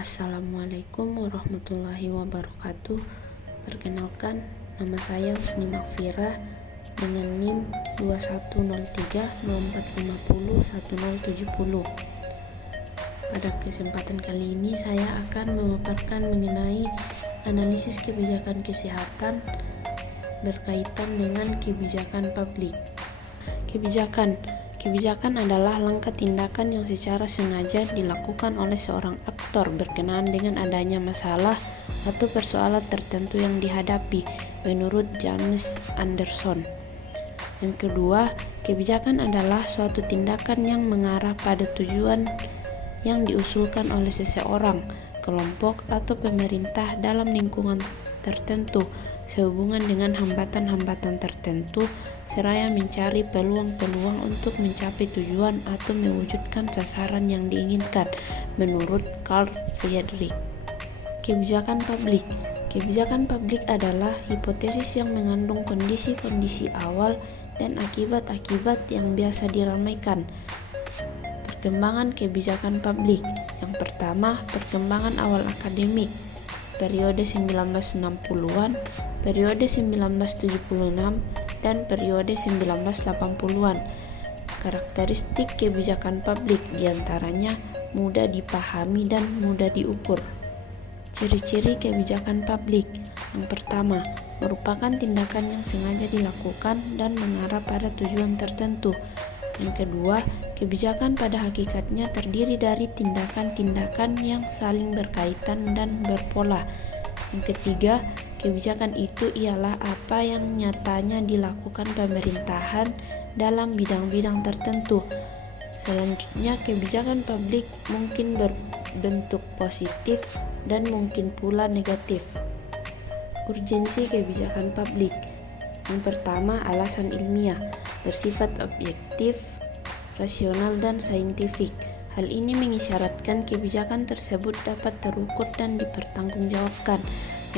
Assalamualaikum warahmatullahi wabarakatuh. Perkenalkan, nama saya Husni Makfirah dengan NIM 210304501070. Pada kesempatan kali ini saya akan memaparkan mengenai analisis kebijakan kesehatan berkaitan dengan kebijakan publik. Kebijakan adalah langkah tindakan yang secara sengaja dilakukan oleh seorang aktor berkenaan dengan adanya masalah atau persoalan tertentu yang dihadapi, menurut James Anderson. Yang kedua, kebijakan adalah suatu tindakan yang mengarah pada tujuan yang diusulkan oleh seseorang, kelompok, atau pemerintah dalam lingkungan tertentu sehubungan dengan hambatan-hambatan tertentu seraya mencari peluang-peluang untuk mencapai tujuan atau mewujudkan sasaran yang diinginkan, menurut Carl Friedrich. Kebijakan publik adalah hipotesis yang mengandung kondisi-kondisi awal dan akibat-akibat yang biasa diramaikan. Perkembangan kebijakan publik. Yang pertama, perkembangan awal akademik, periode 1960-an, periode 1976, dan periode 1980-an. Karakteristik kebijakan publik diantaranya mudah dipahami dan mudah diukur. Ciri-ciri kebijakan publik. Yang pertama, merupakan tindakan yang sengaja dilakukan dan mengarah pada tujuan tertentu. Yang kedua, kebijakan pada hakikatnya terdiri dari tindakan-tindakan yang saling berkaitan dan berpola. Yang ketiga, kebijakan itu ialah apa yang nyatanya dilakukan pemerintahan dalam bidang-bidang tertentu. Selanjutnya, kebijakan publik mungkin berbentuk positif dan mungkin pula negatif. Urgensi kebijakan publik. Yang pertama, alasan ilmiah, bersifat objektif, rasional, dan saintifik. Hal ini mengisyaratkan kebijakan tersebut dapat terukur dan dipertanggungjawabkan.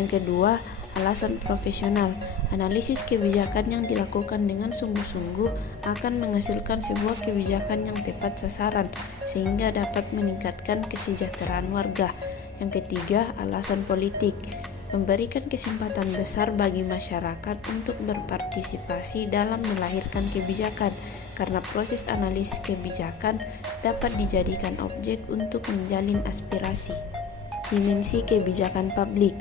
Yang kedua, alasan profesional. Analisis kebijakan yang dilakukan dengan sungguh-sungguh akan menghasilkan sebuah kebijakan yang tepat sasaran sehingga dapat meningkatkan kesejahteraan warga. Yang ketiga, alasan politik. Memberikan kesempatan besar bagi masyarakat untuk berpartisipasi dalam melahirkan kebijakan, karena proses analisis kebijakan dapat dijadikan objek untuk menjalin aspirasi. Dimensi kebijakan publik.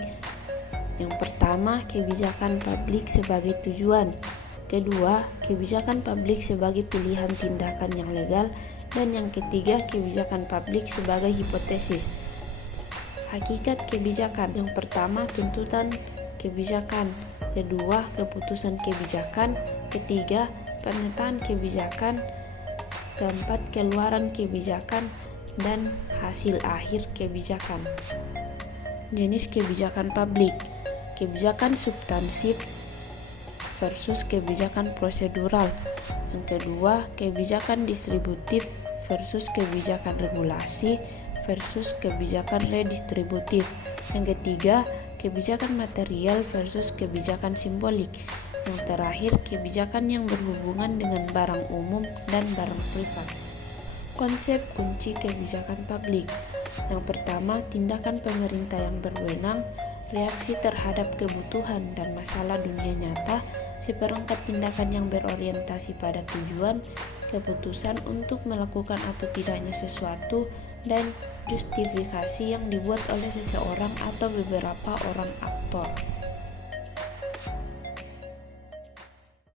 Yang pertama, kebijakan publik sebagai tujuan. Kedua, kebijakan publik sebagai pilihan tindakan yang legal. Dan yang ketiga, kebijakan publik sebagai hipotesis. Hakikat kebijakan. Yang pertama, tuntutan kebijakan. Kedua, keputusan kebijakan. Ketiga, pemetaan kebijakan. Keempat, keluaran kebijakan. Dan hasil akhir kebijakan. Jenis kebijakan publik. Kebijakan substansif versus kebijakan prosedural. Yang kedua, kebijakan distributif versus kebijakan regulasi versus kebijakan redistributif. Yang ketiga, kebijakan material versus kebijakan simbolik. Yang terakhir, kebijakan yang berhubungan dengan barang umum dan barang privat. Konsep kunci kebijakan publik. Yang pertama, tindakan pemerintah yang berwenang, reaksi terhadap kebutuhan dan masalah dunia nyata, seperangkat tindakan yang berorientasi pada tujuan, keputusan untuk melakukan atau tidaknya sesuatu, dan justifikasi yang dibuat oleh seseorang atau beberapa orang aktor.